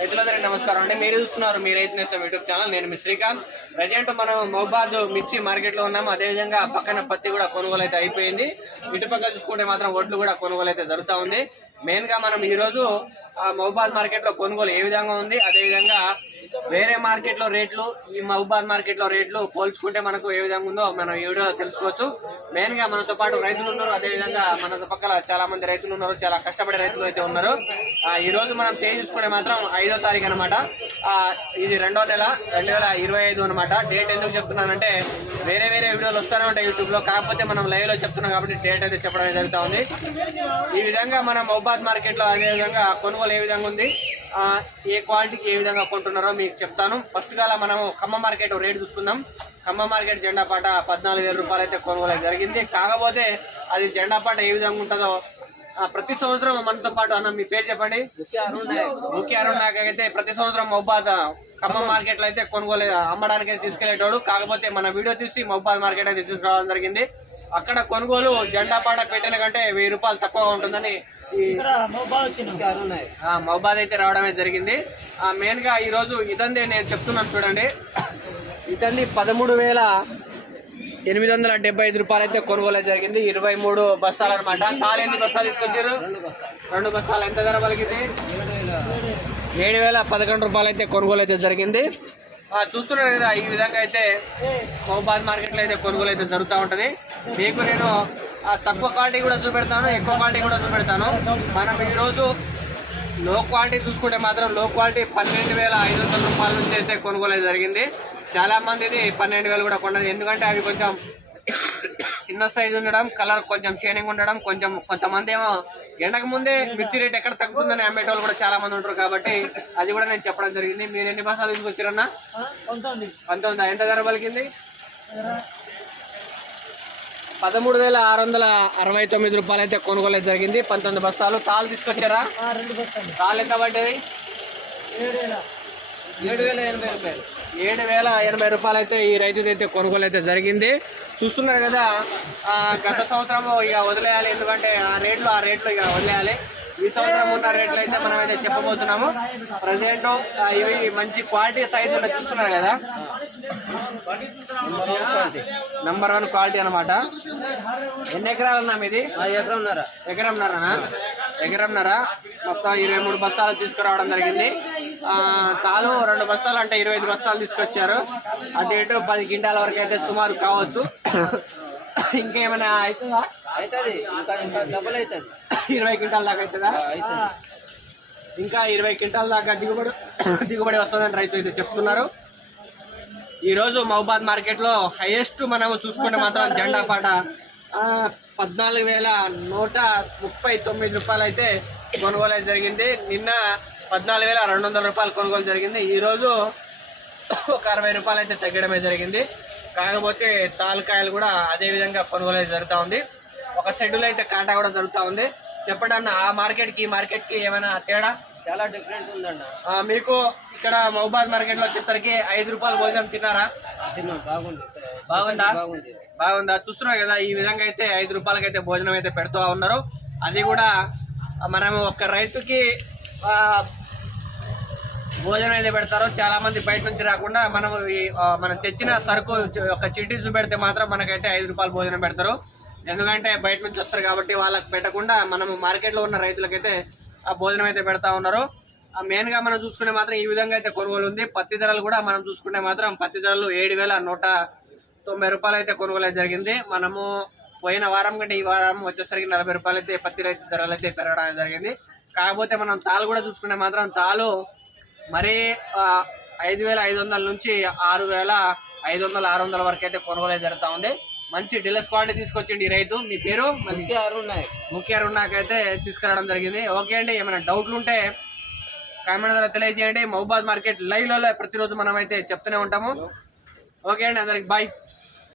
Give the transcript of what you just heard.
రైతులందరికీ నమస్కారం అండి. మీరు చూస్తున్నారు మీ రైతు నేస్తం యూట్యూబ్ ఛానల్. నేను మీ శ్రీకాంత్. ప్రజెంట్ మనం మహబాద్ మిర్చి మార్కెట్లో ఉన్నాము. అదేవిధంగా పక్కన పత్తి కూడా కొనుగోలు అయితే అయిపోయింది. ఇటుపక్క చూసుకుంటే మాత్రం వడ్లు కూడా కొనుగోలు అయితే జరుగుతూ ఉంది. మెయిన్గా మనం ఈ రోజు ఆ మహబాద్ మార్కెట్లో కొనుగోలు ఏ విధంగా ఉంది? అదేవిధంగా వేరే మార్కెట్లో రేట్లు ఈ మహబాద్ మార్కెట్లో రేట్లు పోల్చుకుంటే మనకు ఏ విధంగా ఉందో మనం ఈ వీడియోలో తెలుసుకోవచ్చు. మెయిన్గా మనతో పాటు రైతులు ఉన్నారు. అదేవిధంగా మన పక్కల చాలా మంది రైతులు ఉన్నారు. చాలా కష్టపడే రైతులు అయితే ఉన్నారు. ఆ, ఈ రోజు మనం తేజ్ చూసుకుంటే మాత్రం ఐదో తారీఖు అనమాట ఇది రెండో నెల రెండు వేల ఇరవై ఐదు అనమాట డేట్ ఎందుకు చెప్తున్నానంటే వేరే వేరే వీడియోలు వస్తూనే ఉంటాయి యూట్యూబ్లో కాకపోతే మనం లైవ్లో చెప్తున్నాం కాబట్టి డేట్ అయితే చెప్పడం జరుగుతూ ఉంది. ఈ విధంగా మనం మహబాద్ మార్కెట్లో అదేవిధంగా అదే విధంగా కొనుగోలు ఏ విధంగా ఉంది ఏ క్వాలిటీకి ఏ విధంగా కొంటున్నారో మీకు చెప్తాను. ఫస్ట్ కాల మనం కమ్మ మార్కెట్ రేట్ చూసుకుందాం. కమ్మ మార్కెట్ జెండా పాట పద్నాలుగు వేల రూపాయలు అయితే కొనుగోలు అయితే జరిగింది. కాకపోతే అది జెండా పాట ఏ విధంగా ఉంటుందో ప్రతి సంవత్సరం మనతో పాటు అన్న మీ పేరు చెప్పండి. ముఖ్య అరుణ్ నాయక్. అయితే ప్రతి సంవత్సరం మొబాద్ ఖమ్మం మార్కెట్లో అయితే కొనుగోలు అమ్మడానికి అయితే తీసుకెళ్ళేటోడు. కాకపోతే మన వీడియో తీసి మొబాద్ మార్కెట్ అయితే తీసుకురావడం జరిగింది. అక్కడ కొనుగోలు జెండా పాట పెట్టిన కంటే వెయ్యి రూపాయలు తక్కువ ఉంటుందని మహబాద్ అయితే రావడమే జరిగింది. ఆ, మెయిన్గా ఈ రోజు ఇదంది నేను చెప్తున్నాను చూడండి. ఇతంది పదమూడు వేల ఎనిమిది వందల డెబ్బై ఐదు రూపాయలు అయితే కొనుగోలు అయితే జరిగింది. ఇరవై మూడు బస్తాలు అనమాట తాలు ఎన్ని బస్తాలు తీసుకొచ్చారు? రెండు బస్తాలు. ఎంత ధర పలికింది? ఏడు వేల పదకొండు రూపాయలు అయితే కొనుగోలు అయితే జరిగింది చూస్తున్నారు కదా ఈ విధంగా అయితే మహబాద్ మార్కెట్లో అయితే కొనుగోలు అయితే జరుగుతూ ఉంటుంది. మీకు నేను తక్కువ క్వాలిటీ కూడా చూపెడతాను ఎక్కువ క్వాలిటీ కూడా చూపెడతాను. మనం ఈరోజు లో క్వాలిటీ చూసుకుంటే మాత్రం లో క్వాలిటీ పన్నెండు వేల ఐదు వందల రూపాయల నుంచి అయితే కొనుగోలు అయితే జరిగింది. చాలా మంది ఇది పన్నెండు వేలు కూడా కొన్నది ఎందుకంటే అవి కొంచెం చిన్న సైజు ఉండడం కలర్ కొంచెం షేనింగ్ ఉండడం కొంచెం కొంతమంది ఏమో ఎండకు ముందే మిర్చి రేట్ ఎక్కడ తగ్గుతుందని అమ్మేటోళ్ళు కూడా చాలా మంది ఉంటారు కాబట్టి అది కూడా నేను చెప్పడం జరిగింది. మీరు ఎన్ని బస్సాలు తీసుకొచ్చారన్నా? పంతొమ్మిది. ఎంత ధర పలికింది? పదమూడు వేల ఆరు వందల అరవై తొమ్మిది రూపాయలు అయితే కొనుగోలు అయితే జరిగింది. పంతొమ్మిది బస్తాలు. తాళ్ళు తీసుకొచ్చారా? తాళ్ళు ఎంత పడ్డది? ఏడు వేల ఎనభై రూపాయలు. ఏడు వేల ఎనభై రూపాయలు అయితే ఈ రైతు అయితే కొనుగోలు అయితే జరిగింది. చూస్తున్నారు కదా గత సంవత్సరం ఇక వదిలేయాలి. ఎందుకంటే ఆ రేట్లు ఆ రేట్లు ఇక వదిలేయాలి. ఈ సంవత్సరం ఉన్న రేట్లు అయితే మనం అయితే చెప్పబోతున్నాము ప్రజెంట్ ఇవి మంచి క్వాలిటీ సైజు చూస్తున్నారు కదా. నంబర్ వన్ క్వాలిటీ అనమాట ఎన్ని ఎకరాలు ఉన్నాం ఇది ఎకరంన్నర ఎకరంన్నరనా? ఎకరంన్నర? మొత్తం ఇరవై మూడు బస్తాలు తీసుకురావడం జరిగింది. ఆ, తాలు రెండు బస్తాలు అంటే ఇరవై ఐదు బస్తాలు తీసుకొచ్చారు. అటు ఇటు పది క్వింటాల వరకు అయితే సుమారు కావచ్చు. ఇంకేమైనా అవుతుందా? అవుతుంది. డబుల్ అవుతుంది. ఇరవై క్వింటాల దాకా అవుతుందా? అవుతుంది. ఇంకా ఇరవై క్వింటాల దాకా దిగుబడి దిగుబడి వస్తుందని రైతు అయితే చెప్తున్నారు. ఈ రోజు మహబాద్ మార్కెట్లో హైయెస్ట్ మనం చూసుకుంటే మాత్రం జెండా పాట. పద్నాలుగు వేల నూట ముప్పై తొమ్మిది రూపాయలు అయితే కొనుగోలు అయితే జరిగింది. నిన్న పద్నాలుగు వేల రెండు వందల రూపాయలు కొనుగోలు జరిగింది. ఈ రోజు ఒక అరవై రూపాయలు అయితే తగ్గడమే జరిగింది. కాకపోతే తాలకాయలు కూడా అదే విధంగా కొనుగోలు అయితే జరుగుతూ ఉంది. ఒక షెడ్యూల్ అయితే కాటా కూడా జరుగుతూ ఉంది. చెప్పండి అన్న ఆ మార్కెట్కి ఈ మార్కెట్కి ఏమైనా తేడా? చాలా డిఫరెంట్ ఉందన్న ఆ, మీకు ఇక్కడ మహబాద్ మార్కెట్లో వచ్చేసరికి ఐదు రూపాయలు భోజనం తిన్నారా? తిన్నాం బాగుంది. బాగుందా? బాగుంది. బాగుందా? చూస్తున్నారు కదా ఈ విధంగా అయితే ఐదు రూపాయలకి అయితే భోజనం అయితే పెడుతూ ఉన్నారు. అది కూడా మనం ఒక రైతుకి భోజనం అయితే పెడతారు చాలా మంది బయట నుంచి రాకుండా మనం మనం తెచ్చిన సరుకు ఒక చిట్టి చూపెడితే మాత్రం మనకైతే ఐదు రూపాయలు భోజనం పెడతారు. ఎందుకంటే బయట నుంచి వస్తారు కాబట్టి వాళ్ళకి పెట్టకుండా మనం మార్కెట్లో ఉన్న రైతులకైతే భోజనం అయితే పెడతా ఉన్నారు. ఆ మనం చూసుకుంటే మాత్రం ఈ విధంగా అయితే కొనుగోలు ఉంది. పత్తి ధరలు కూడా మనం చూసుకుంటే మాత్రం పత్తి ధరలు ఏడు వేల నూట తొంభై రూపాయలు అయితే కొనుగోలు అయితే జరిగింది. మనము పోయిన వారం కంటే ఈ వారం వచ్చేసరికి నలభై రూపాయలు అయితే పత్తి రైతు ధరలు అయితే పెరగడం జరిగింది. కాకపోతే మనం తాలు కూడా చూసుకుంటే మాత్రం తాలు మరీ ఐదు వేల ఐదు వందల నుంచి ఆరు వేల ఐదు వందల ఆరు వందల వరకు అయితే కొనుగోలు అయితే జరుగుతూ ఉంది. మంచి డీలర్స్ క్వాలిటీ తీసుకొచ్చిండి ఈ రైతు. మీ పేరు? మంచి ఆరు ఉన్నాయి ముఖ్య నాకైతే తీసుకురావడం జరిగింది. ఓకే అండి ఏమైనా డౌట్లు ఉంటే కామెంట్ ద్వారా తెలియజేయండి. మహబాద్ మార్కెట్ లైవ్లో ప్రతిరోజు మనం అయితే చెప్తూనే ఉంటాము. ఓకే అండి అందరికి బాయ్.